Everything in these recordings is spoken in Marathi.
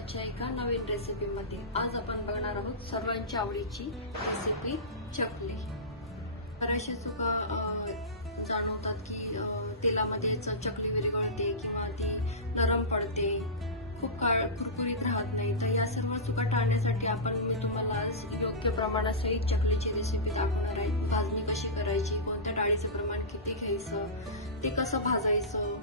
आजच्या एका नवीन रेसिपीमध्ये. आज आपण बघणार आहोत सर्वांची आवडीची रेसिपी चकली. बऱ्याचशा चुका जाणवतात की तेलामध्ये चकली विरघळते किंवा ती नरम पडते, खूप काळ कुरकुरीत राहत नाही. तर या सर्व चुका टाळण्यासाठी मी तुम्हाला आज योग्य प्रमाणासहित चकलीची रेसिपी दाखवणार आहे. भाजणी कशी करायची, कोणत्या डाळीचं प्रमाण किती घ्यायचं, ते कसं भाजायचं,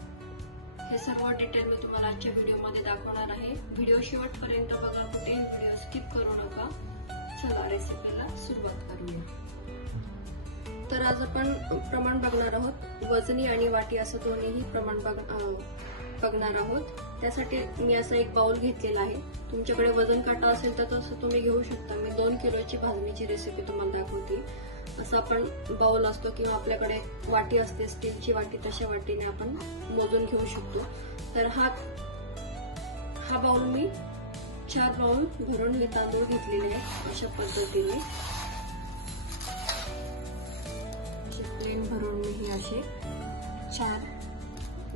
हे सर्व डिटेल मी तुम्हाला आजच्या व्हिडिओमध्ये दाखवणार आहे. व्हिडिओ शेवटपर्यंत बघा, कुठेही व्हिडिओ स्किप करू नका. चला रेसिपीला सुरुवात करूया. तर आज आपण प्रमाण बघणार आहोत. वजनी आणि वाटी असं दोन्हीही प्रमाण बघणार आहोत. त्यासाठी मी असा एक बाउल घेतलेला आहे. तुमच्याकडे वजन काटा असेल तर तसं तुम्ही घेऊ शकता. मी 2 किलोची भाजणीची रेसिपी तुम्हाला दाखवते. असं आपण बाउल असतो किंवा आपल्याकडे वाटी असते, स्टीलची वाटी, तशा वाटीने आपण मोजून घेऊ शकतो. तर हा बाउल मी 4 बाउल भरून मी तांदूळ घेतलेले आहे. अशा पद्धतीने प्लेन भरून मी हे असे 4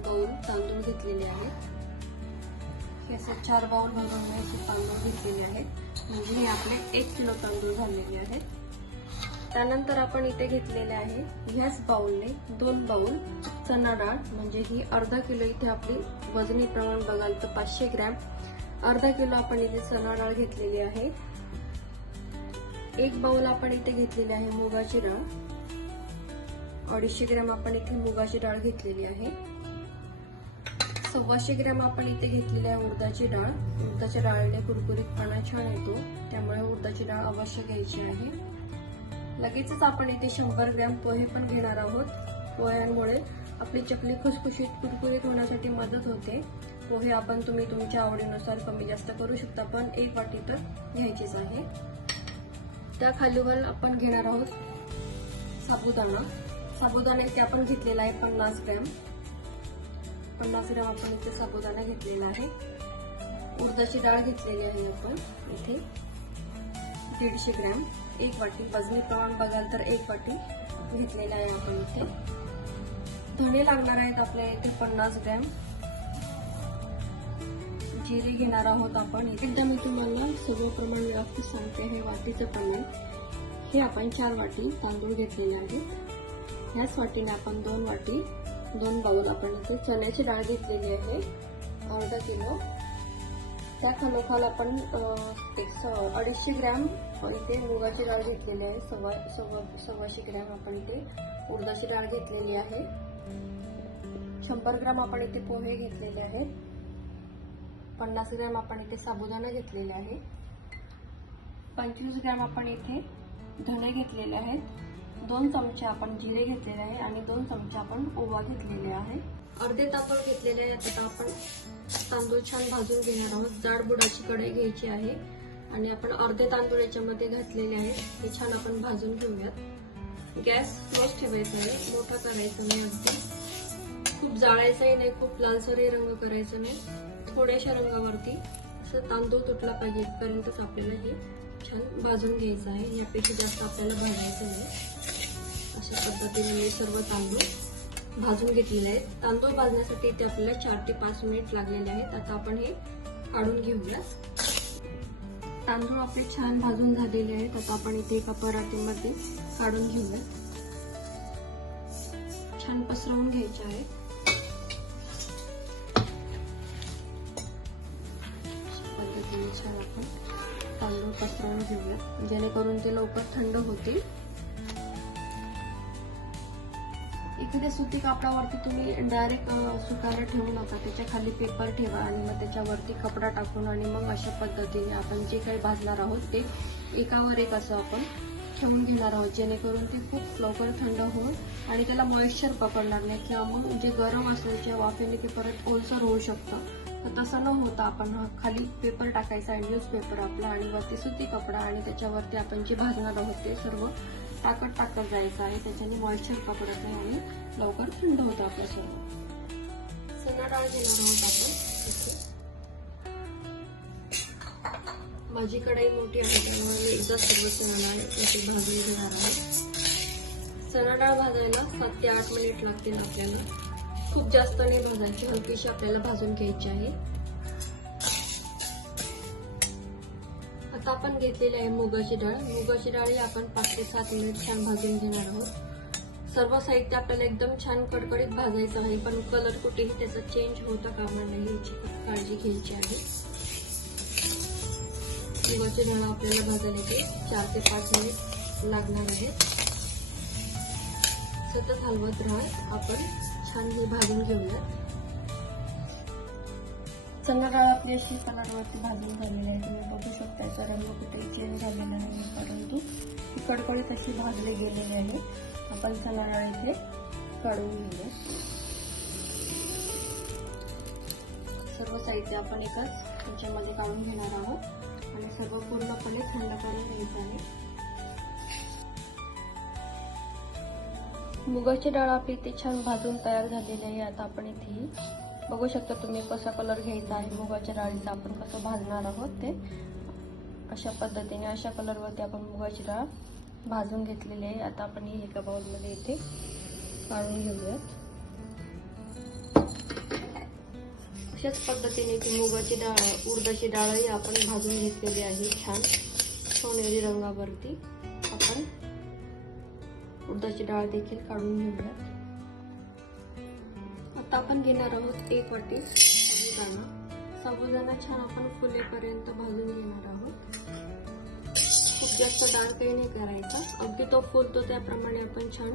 बाउल तांदूळ घेतलेले आहेत. हे असे 4 बाउल भरून मी असे तांदूळ घेतलेले आहेत. म्हणजे हे आपले 1 किलो तांदूळ झालेले आहेत. त्यानंतर आपण इथे घेतलेले आहे ह्याच बाउलने 2 बाउल चणा डाळ, म्हणजे ही अर्धा किलो. इथे आपली वजनी प्रमाण बघाल तर 500 ग्रॅम. अर्धा किलो आपण इथे चणा डाळ घेतलेली आहे. 1 बाउल आपण इथे घेतलेली आहे मुगाची डाळ. 250 ग्रॅम आपण इथे मुगाची डाळ घेतलेली आहे. 125 ग्रॅम आपण इथे घेतलेली आहे उडदाची डाळ. उडदाच्या डाळीने कुरकुरीतपणा छान येतो, त्यामुळे उडदाची डाळ अवश्य घ्यायची आहे. लगेचच आपण इथे 100 ग्रॅम पोहे पण घेणार आहोत. पोह्यांमुळे आपली चकली खुसखुशीत कुरकुरीत होण्यासाठी मदत होते. पोहे तुम्ही तुमच्या आवडीनुसार कमी जास्त करू शकता, पण 1 वाटी तर घ्यायचीच आहे. त्या खालीवर आपण घेणार आहोत साबुदाणा. साबुदाणा इथे आपण घेतलेला आहे 50 ग्रॅम. 50 ग्रॅम आपण इथे साबुदाणा घेतलेला आहे. उडदाची डाळ घेतलेली आहे आपण इथे 150 ग्रॅम. 1 वाटी वजनी प्रमाण बघाल तर 1 वाटी घेतलेला आहे आपण इथे. धणे लागणार आहेत आपल्याला इथे 50 ग्रॅम. जिरे घेणार आहोत आपण. एकदा मी तुम्हाला सगळं प्रमाण व्यवस्थित सांगते. हे वाटीचं प्रमाण, हे आपण 4 वाटी तांदूळ घेतलेले आहेत. ह्याच वाटीने आपण 2 बाउल आपण इथे चण्याची डाळ घेतलेली आहे अर्धा किलो. त्या खालोखाल आपण 250 ग्रॅम इथे मुगाची डाळ घेतलेली आहे. 125 ग्रॅम आपण इथे उडदाची डाळ घेतलेली आहे. 100 ग्रॅम आपण इथे पोहे घेतलेले आहेत. 50 ग्रॅम आपण इथे साबुदाणा घेतलेले आहे. 25 ग्रॅम आपण इथे धणे घेतलेले आहेत. 2 चमचे आपण जिरे घेतलेले आहे आणि 2 चमचे आपण ओवा घेतलेले आहे. अर्धे तांदूळ घेतलेले आहे. आता आपण तांदूळ छान भाजून घेणार आहोत. जाड बुडाची कढई घ्यायची आहे आणि आपण अर्धे तांदूळ याच्यामध्ये घातलेले आहेत. हे छान आपण भाजून घेऊयात. गॅस स्लोच ठेवायचा आहे, मोठा करायचा नाही. अगदी खूप जाळायचाही नाही, खूप लालसरही रंग करायचा नाही. थोड्याशा रंगावरती असं तांदूळ तुटला पाहिजे इथपर्यंतच आपल्याला हे छान भाजून घ्यायचं आहे. यापेक्षा जास्त आपल्याला भाजायचं नाही. अशा पद्धतीने मी सर्व तांदूळ भाजून घेतलेले आहेत. तांदूळ भाजण्यासाठी इथे आपल्याला 4 ते 5 मिनिट लागलेले आहेत. आता आपण हे काढून घेऊया. तांदूळ आपले छान भाजून झालेले आहेत. आता आपण इथे एका परातीमध्ये काढून घेऊया. छान पसरवून घ्यायचे आहे. अशा पद्धतीने छान आपण तांदूळ पसरवून घेऊया, जेणेकरून ते लवकर थंड होतील. एखाद्या सुती कापडावरती तुम्ही डायरेक्ट सुकायला ठेवू नका. त्याच्या खाली पेपर ठेवा आणि मग त्याच्यावरती कपडा टाकून आणि मग अशा पद्धतीने आपण जे काही भाजणार आहोत ते एकावर एक असं आपण ठेवून घेणार आहोत, जेणेकरून ते खूप लवकर थंड होईल आणि त्याला मॉइश्चर पकडणार नाही किंवा मग जे गरम असेल त्या वाफेने ते परत ओलसर होऊ शकतं. तर तसं न होता आपण खाली पेपर टाकायचा, न्यूजपेपर आपला, आणि वरती सुती कपडा, आणि त्याच्यावरती आपण जे भाजणार आहोत ते सर्व टाकत जायचं आहे. त्याच्याने मॉइश्चर पकडत नाही आणि लवकर थंड होतं आपलं सर्व. चणा डाळ घेणार आहोत आपण. माझी कढई मोठी आहे त्यामुळे मी एकदा सर्व चणा डाळ भाजून घेणार आहे. चणा डाळ भाजायला 7 ते 8 मिनिट लागतील आपल्याला. खूप जास्त नाही भाजायची, हलकीशी आपल्याला भाजून घ्यायची आहे. आता आपण घेतलेली आहे मुगाची डाळ. मुगाची डाळ आपण 5 ते 7 मिनिट छान भाजून घेणार आहोत. सर्व साहित्य आपल्याला एकदम छान कडकडीत भाजायचं आहे, पण कलर कुठेही त्याचा चेंज होता कामा नये याची काळजी घ्यायची आहे. मुगाची डाळ आपल्याला भाजायला ते 4 ते 5 मिनिट लागणार आहे. सतत हलवत राहत आपण छान हे भाजून घेऊया. चणा डाळ आपली अशी कलरवरती भाजून झालेली आहे. तुम्ही बघू शकता याचा रंग कुठेही चेंज झालेला नाही, परंतु कडकडीत अशी भाजले गेलेली आहे. आपण चणा डाळ इथे काढून घेऊया. सर्व साहित्य आपण एकाच ह्याच्यामध्ये काढून घेणार आहोत आणि सर्व पूर्णपणे थंड करून घ्यायचं आहे. मुगाची डाळ आपली इथे छान भाजून तयार झालेली आहे. आता आपण इथे बघू शकता तुम्ही कसा कलर घ्यायचा आहे मुगाच्या डाळीचा. आपण कसं भाजणार आहोत ते अशा पद्धतीने, अशा कलरवरती आपण मुगाची डाळ भाजून घेतलेली आहे. आता आपण ही एका बाउलमध्ये इथे काढून घेऊयात. अशाच पद्धतीने ती मुगाची डाळ, उडदाची डाळही आपण भाजून घेतलेली आहे. छान सोनेरी रंगावरती आपण उडदाची डाळ देखील काढून घेऊयात. आता आपण घेणार आहोत 1 वाटी साबुदाणा. साबुदाणा छान आपण फुलेपर्यंत भाजून घेणार आहोत. खूप जास्त डाळ काही नाही करायचा, अगदी तो फुलतो त्याप्रमाणे आपण छान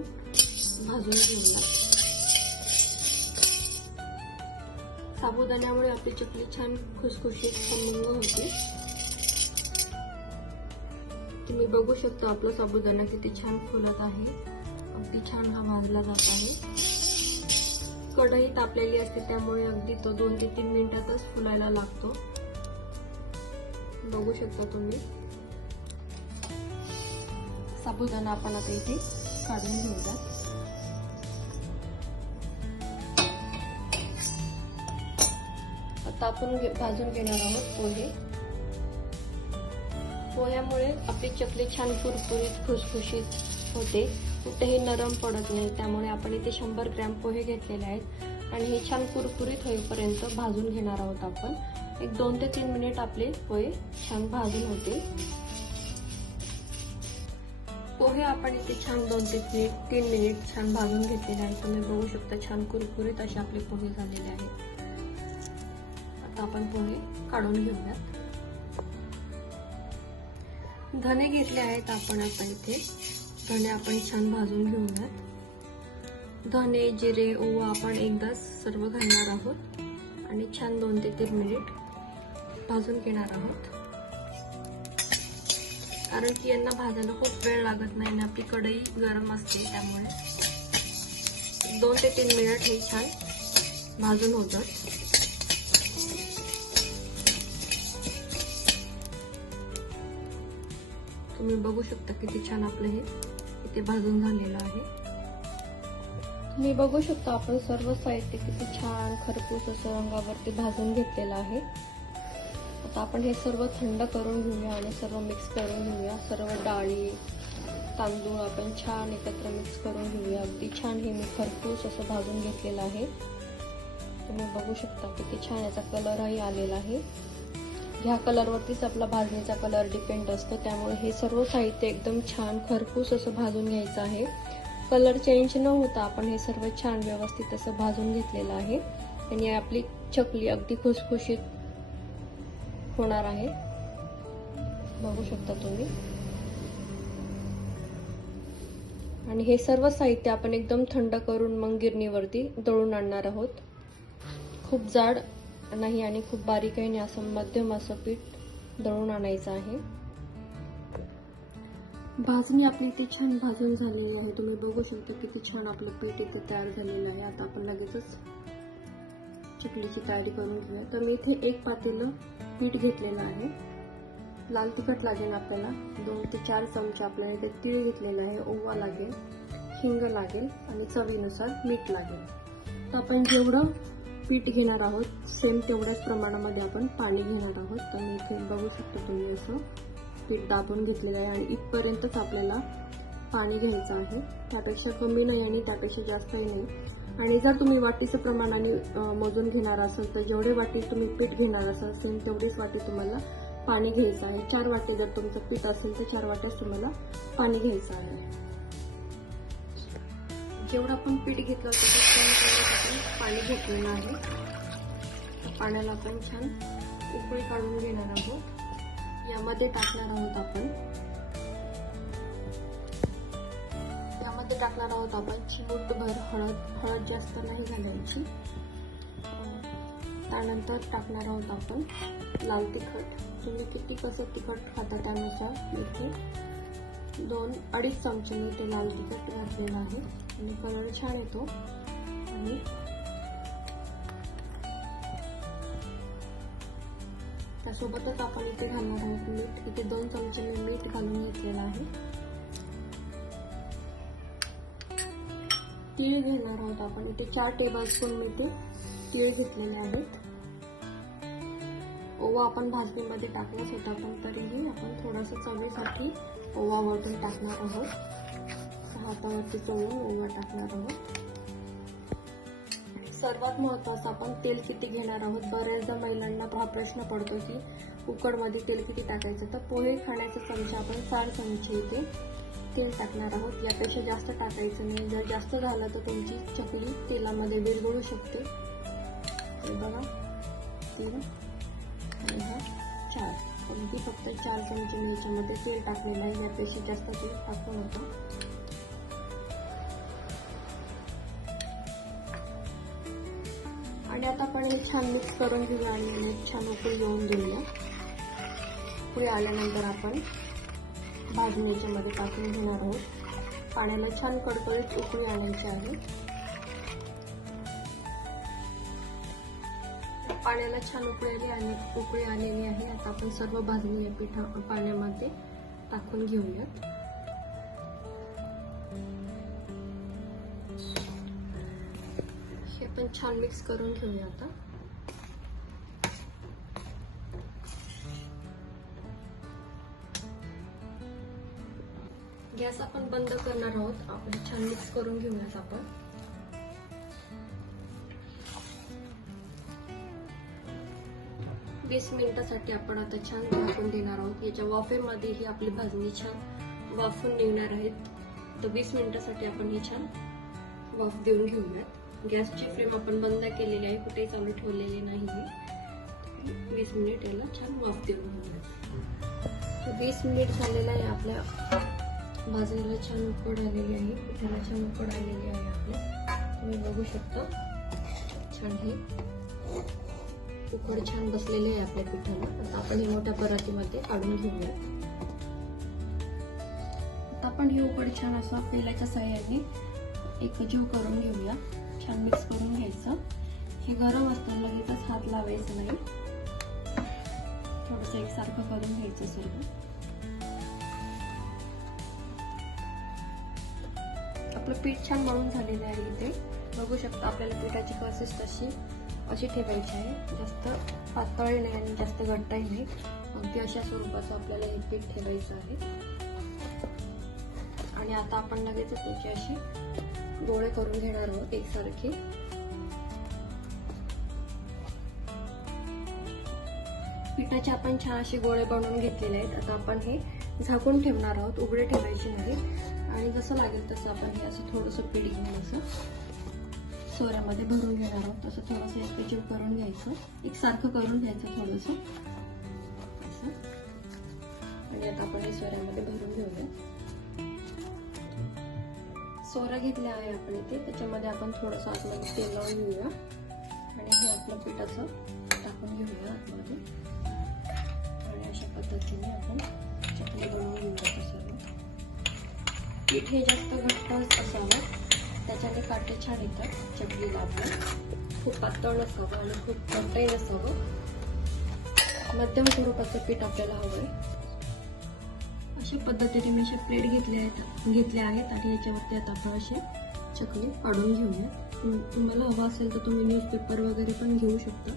भाजून घेऊया. साबुदाण्यामुळे आपली चकली छान खुसखुशीत खमंग होते. तुम्ही बघू शकता आपला साबुदाणा किती छान फुलत आहे. अगदी छान हा भाजला जात आहे. कढई तापलेली असते त्यामुळे अगदी तो 2 ते 3 मिनिटातच फुलायला लागतो. बघू शकता तुम्ही. साबुदाणा आपण आता इथे काढून घेऊया. आता आपण भाजून घेणार आहोत पोहे. पोह्यामुळे आपली चकली छान कुरकुरीत खुसखुशीत होते, कुठेही नरम पडत नाही. त्यामुळे आपण इथे 100 ग्रॅम पोहे घेतलेले आहेत आणि हे छान कुरकुरीत होईपर्यंत भाजून घेणार आहोत आपण. एक 2 ते 3 मिनिट आपले पोहे छान भाजून होते. पोहे आपण इथे छान 2 ते 3 मिनिट छान भाजून घेतलेले आहेत. तुम्ही बघू शकता छान कुरकुरीत असे आपले पोहे झालेले आहेत. आता आपण पोहे काढून घेऊयात. धने घेतले आहेत आपण. आता इथे धने आपण छान भाजून घेऊयात. धने, जिरे, ओवा आपण एकदाच सर्व घालणार आहोत आणि छान 2 ते 3 मिनिट भाजून घेणार आहोत. कारण की यांना भाजायला खूप वेळ लागत नाही आणि आपली कढई गरम असते, त्यामुळे 2 ते 3 मिनिट हे छान भाजून होतात. तुम्ही बघू शकता किती छान आपलं हे इथे भाजून झालेलं आहे. तुम्ही बघू शकता आपण सर्व साहित्य किती छान खरपूस असं रंगावरती भाजून घेतलेलं आहे. आता आपण हे सर्व थंड करून घेऊया आणि सर्व मिक्स करून घेऊया. सर्व डाळी, तांदूळ आपण छान एकत्र मिक्स करून घेऊया. अगदी छान हे मी खरपूस असं भाजून घेतलेलं आहे. तुम्ही बघू शकता किती छान याचा कलरही आलेला आहे. ह्या कलरवरतीच आपला भाजणीचा कलर डिपेंड असतो, त्यामुळे हे सर्व साहित्य एकदम छान खरपूस असं भाजून घ्यायचं आहे. कलर चेंज न होता आपण हे सर्व छान व्यवस्थित असं भाजून घेतलेलं आहे आणि आपली चकली अगदी खुसखुशीत होणार आहे. बघू शकता तुम्ही. आणि हे सर्व साहित्य आपण एकदम थंड करून मग गिरणीवरती दळून आणणार आहोत. खूप जाड नाही आणि खूप बारीकही नाही, असं मध्यम असं पीठ दळून आणायचं आहे. भाजणी आपली इथे छान भाजून झालेली आहे. तुम्ही बघू शकता किती छान आपलं पीठ इथे तयार झालेलं आहे. आता आपण लगेचच चकलीची तयारी करून घेऊया. तर मी इथे 1 पातेलं पीठ घेतलेलं आहे. लाल तिखट लागेल आपल्याला 2 ते 4 चमचे. आपल्याला इथे तीळ घेतलेलं आहे, ओवा लागेल, हिंग लागेल आणि चवीनुसार मीठ लागेल. तर आपण जेवढं पीठ घेणार आहोत सेम तेवढ्याच प्रमाणामध्ये आपण पाणी घेणार आहोत. तर मी इथे बघू शकता तुम्ही असं पीठ दाबून घेतलेलं आहे आणि इथपर्यंतच आपल्याला पाणी घ्यायचं आहे. त्यापेक्षा कमी नाही आणि त्यापेक्षा जास्तही नाही. आणि जर तुम्ही वाटीचं प्रमाणाने मोजून घेणार असाल तर जेवढे वाटी तुम्ही पीठ घेणार असाल सेम तेवढीच वाटी तुम्हाला पाणी घ्यायचं आहे. 4 वाटी जर तुमचं पीठ असेल तर 4 वाट्याच तुम्हाला पाणी घ्यायचं आहे. जेवढं आपण पीठ घेतलं होतं त्याच्यामध्ये आपण पाणी घेतलेलं आहे. पाण्याला आपण छान उकळी काढून घेणार आहोत. यामध्ये टाकणार आहोत आपण चिमूटभर हळद जास्त नाही घालायची. त्यानंतर टाकणार आहोत आपण लाल तिखट. तुम्ही किती कसं तिखट खाता त्यानुसार. इथे 2-2.5 चमचे मी ते लाल तिखट घातलेलं आहे आणि कलर छान येतो. आणि त्यासोबतच आपण इथे घालणार आहोत मीठ. इथे 2 चमचे मी मीठ घालून घेतलेलं आहे. तीळ घेणार आहोत आपण. इथे 4 टेबलस्पून मी ते तीळ घेतलेले आहेत. ओवा आपण भाजणीमध्ये टाकलाच होता, पण तरीही आपण थोडंसं चवीसाठी ओवा वाटून टाकणार आहोत. हातावरती चोळून ओवा टाकणार आहोत. सर्वात महत्त्वाचं आपण तेल किती घेणार आहोत. बऱ्याचदा महिलांना हा प्रश्न पडतो की उकडमध्ये तेल किती टाकायचं. तर पोहे खाण्याचा चमचा आपण 4 चमचे इथे तेल टाकणार आहोत. यापेक्षा जास्त टाकायचं नाही. जर जास्त झालं तर तुमची चकली तेलामध्ये विरघळू शकते. हे बघा 3 आणि हा 4. अगदी फक्त 4 चमचे मी याच्यामध्ये तेल टाकलेलं आहे. यापेक्षा जास्त तेल टाकू नका. आणि आता आपण हे छान मिक्स करून घेऊया आणि छान उकळी येऊन देऊया. उकळी आल्यानंतर आपण भाजणी याच्यामध्ये टाकून घेणार आहोत. पाण्याला छान कडकडीत उकळी आणायची आहे. पाण्याला छान उकळी आलेली आहे. आता आपण सर्व भाजणी या पाण्यामध्ये टाकून घेऊयात. हे पण छान मिक्स करून घेऊया. आता गॅस आपण बंद करणार आहोत. आपण छान मिक्स करून घेऊयात. आपण 20 मिनिटासाठी आपण आता छान झाकून देणार आहोत. याच्या वाफेमध्ये ही आपली भाजणी छान वाफून निघणार आहेत. तर 20 मिनिटासाठी आपण ही छान वाफ देऊन घेऊयात. गॅसची फ्लेम आपण बंद केलेली आहे, कुठेही चालू ठेवलेली नाही. 20 मिनिट याला छान वाफ देऊन घेऊयात. 20 मिनिट झालेला आहे. आपल्या भाजणीला छान उकड आलेली आहे. पिठाला छान उकड आलेली आहे आपल्या. तुम्ही बघू शकता छान हे उकड छान बसलेली आहे आपल्या पिठाला. आता आपण हे मोठ्या परातीमध्ये काढून घेऊया. आता आपण हे उकड छान असं पेल्याच्या सहाय्याने एकजीव करून घेऊया. छान मिक्स करून घ्यायचं. हे गरम असताना लगेचच हात लावायचं नाही. थोडंसं एकसारखं करून घ्यायचं सर्व. आपलं पीठ छान मळून झालेलं आहे. इथे बघू शकता आपल्याला पिठाची कन्सिस्टन्सी अशी ठेवायची आहे. जास्त पातळही नाही आणि जास्त घट्टही नाही. अगदी अशा स्वरूपाचं आपल्याला हे पीठ ठेवायचं आहे. आणि आता आपण लगेच त्याचे असे गोळे करून घेणार आहोत एकसारखे. पिठाचे आपण छान असे गोळे बनवून घेतलेले आहेत. आता आपण हे झाकून ठेवणार आहोत. उघडे ठेवायचे नाही. आणि जसं लागेल तसं आपण हे असं थोडंसं पीठ घेऊन असं सोऱ्यामध्ये भरून घेणार आहोत. असं थोडंसं एकजीव करून घ्यायचं. एकसारखं करून घ्यायचं थोडंसं असं. आणि आता आपण हे सोऱ्यामध्ये भरून घेऊया. सोरा घेतला आहे आपण इथे. त्याच्यामध्ये आपण थोडंसं आतमध्ये तेल लावून घेऊया आणि हे आपलं पीठ असं टाकून घेऊया आतमध्ये. आणि अशा पद्धतीने आपण चकली बनवून घेऊया. सर्व पीठ हे जास्त घट्ट असावं, त्याच्याने काटे छान येतात चकलीला. आपलं खूप पातळ नसावं आणि खूप घट्टही नसावं. मध्यम स्वरूपाचं पीठ आपल्याला हवंय. अशा पद्धतीने मी असे प्लेट घेतले आहेत आणि याच्यावरती आता आपण असे चकली काढून घेऊया. तुम्हाला हवं असेल तर तुम्ही न्यूजपेपर वगैरे पण घेऊ शकता.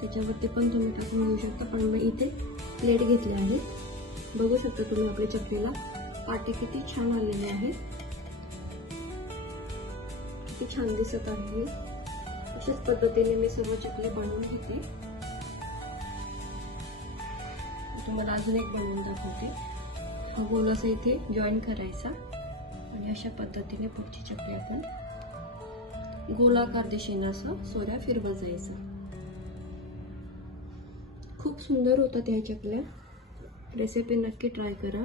त्याच्यावरती पण तुम्ही टाकून घेऊ शकता. पण मी इथे प्लेट घेतले आहे. बघू शकता तुम्ही आपल्या चकलीला काटे किती छान आलेले आहेत. किती छान दिसत आहे. अशाच पद्धतीने मी सर्व चकली बनवून घेते. तुम्हाला अजून एक बनवून दाखवते. हा गोल असा इथे जॉईन करायचा आणि अशा पद्धतीने पुढची चकली आपण गोलाकार दिशेने असं सोऱ्या फिरवत जायचं. खूप सुंदर होतात ह्या चकल्या. रेसिपी नक्की ट्राय करा.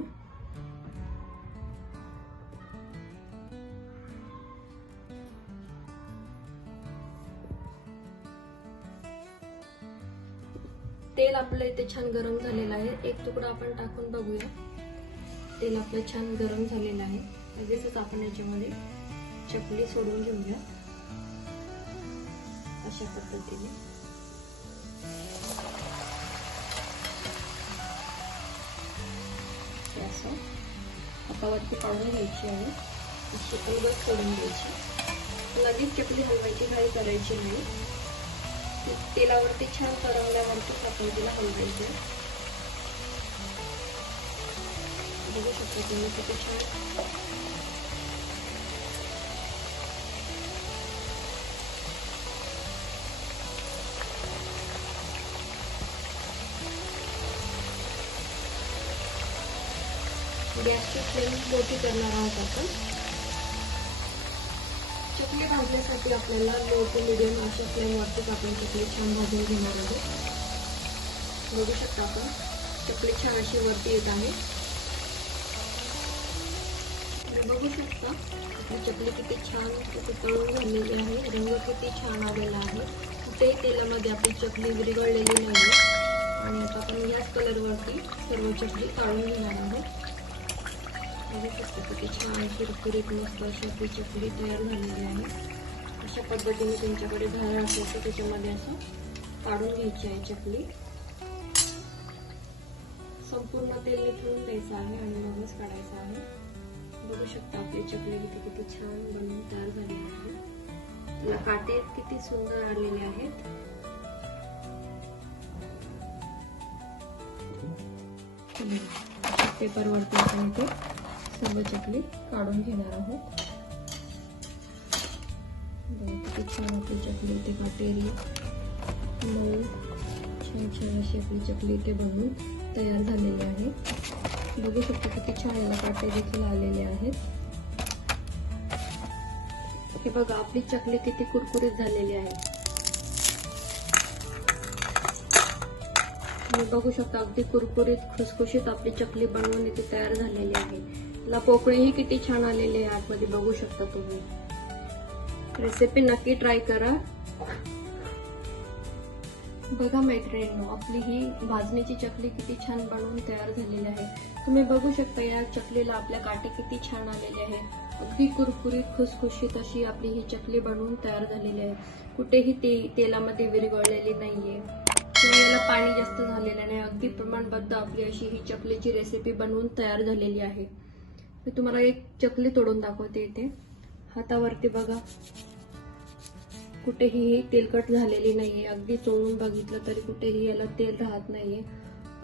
तेल आपलं इथे छान गरम झालेलं आहे. एक तुकडा आपण टाकून बघूया. तेल आपलं छान गरम झालेलं आहे. लगेचच आपण याच्यामध्ये चकली सोडून घेऊया अशा पद्धतीने. असं हातावरती काढून घ्यायची आहे. अशी अलगद सोडून घ्यायची. लगेच चकली हलवायची घाई करायची नाही. तेलावरती छान तरंगल्यावरतीच आपण तिला हलवायचं. बघू शकता तुम्ही किती छान गॅसची फ्लेम मोठी करणार आहोत आपण. चकली भाजण्यासाठी आपल्याला लो टू मिडियम अशा फ्लेमवरतीच आपण चकली छान भाजून घेणार आहोत. बघू शकता आपण चकली छान अशी वरती येत आहे. बघू शकता आपली चकली किती छान तळून झालेली आहे. रंग किती छान आलेला आहे. कुठेही तेलामध्ये आपली चकली विरघळलेली नाही. आणि आता आपण याच कलरवरती सर्व चकली तळून घेणार आहोत. बघू शकता किती छान कुरकुरीत मस्त अशी आपली चकली तयार झालेली आहे. अशा पद्धतीने तुमच्याकडे झालं असेल तर त्याच्यामध्ये असं काढून घ्यायची आहे चकली. संपूर्ण तेल निथळून द्यायचं आहे आणि मगच काढायचं आहे. बघू शकता आपली चकली किती छान बनवून तयार झाली आहे. त्याला काटे किती सुंदर आलेले आहेत. पेपरवरती आपण इथे सर्व चकली काढून घेणार आहोत. किती छान आपली चकली इथे काटेरी मऊ छान अशी आपली चकली इथे बनवून तयार झालेली आहे. बघू शकता किती छान याला काटे देखील आलेले आहेत. हे बघा आपली चकली किती कुरकुरीत झालेली आहे. तुम्ही बघू शकता अगदी कुरकुरीत खुसखुशीत आपली चकली बनवून इथे तयार झालेली आहे. ला पोकळीही किती छान आलेली आहे आतमध्ये. बघू शकता तुम्ही. रेसिपी नक्की ट्राय करा. बघा मैत्रिणींनो आपली ही भाजणीची चकली किती छान बनवून तयार झालेली आहे. तुम्ही बघू शकता या चकलीला आपल्या काटे किती छान आलेले आहे. अगदी कुरकुरीत खुसखुशीत अशी आपली ही चकली बनवून तयार झालेली आहे. कुठेही तेलामध्ये विरघळलेली नाहीये किंवा याला पाणी जास्त झालेलं नाही. अगदी प्रमाणबद्ध आपली अशी ही चकलीची रेसिपी बनवून तयार झालेली आहे. मी तुम्हाला एक चकली तोडून दाखवते. इथे हातावरती बघा कुठेही तेलकट झालेली नाहीये. अगदी चोळून बघितलं तरी कुठेही याला तेल राहत नाहीये.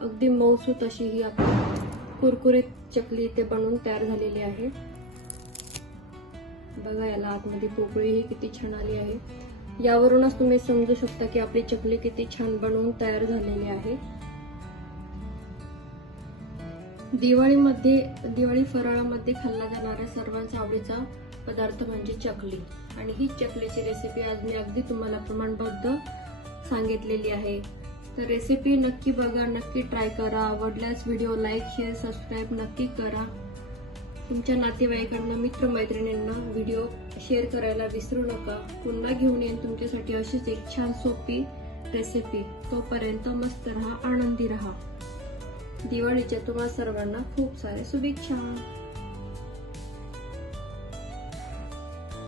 अगदी मऊसूत अशी ही आपली कुरकुरीत चकली इथे बनवून तयार झालेली आहे. बघा याला आतमध्ये पोकळीही किती छान आली आहे. यावरूनच तुम्ही समजू शकता की आपली चकली किती छान बनवून तयार झालेली आहे. दिवाळी फराळामध्ये खाल्ला जाणारा सर्वांचा आवडीचा पदार्थ म्हणजे चकली. आणि ही चकलीची रेसिपी आज मी अगदी तुम्हाला प्रमाणबद्ध सांगितलेली आहे. तर रेसिपी नक्की बघा, नक्की ट्राय करा. आवडल्यास व्हिडिओ लाईक, शेअर, सबस्क्राईब नक्की करा. तुमच्या नातेवाईकांना, मित्रमैत्रिणींना व्हिडिओ शेअर करायला विसरू नका. पुन्हा घेऊन येईन तुमच्यासाठी अशीच एक छान सोपी रेसिपी. तोपर्यंत मस्त रहा, आनंदी रहा. दिवाळीच्या तुम्हा सर्वांना खूप साऱ्या शुभेच्छा.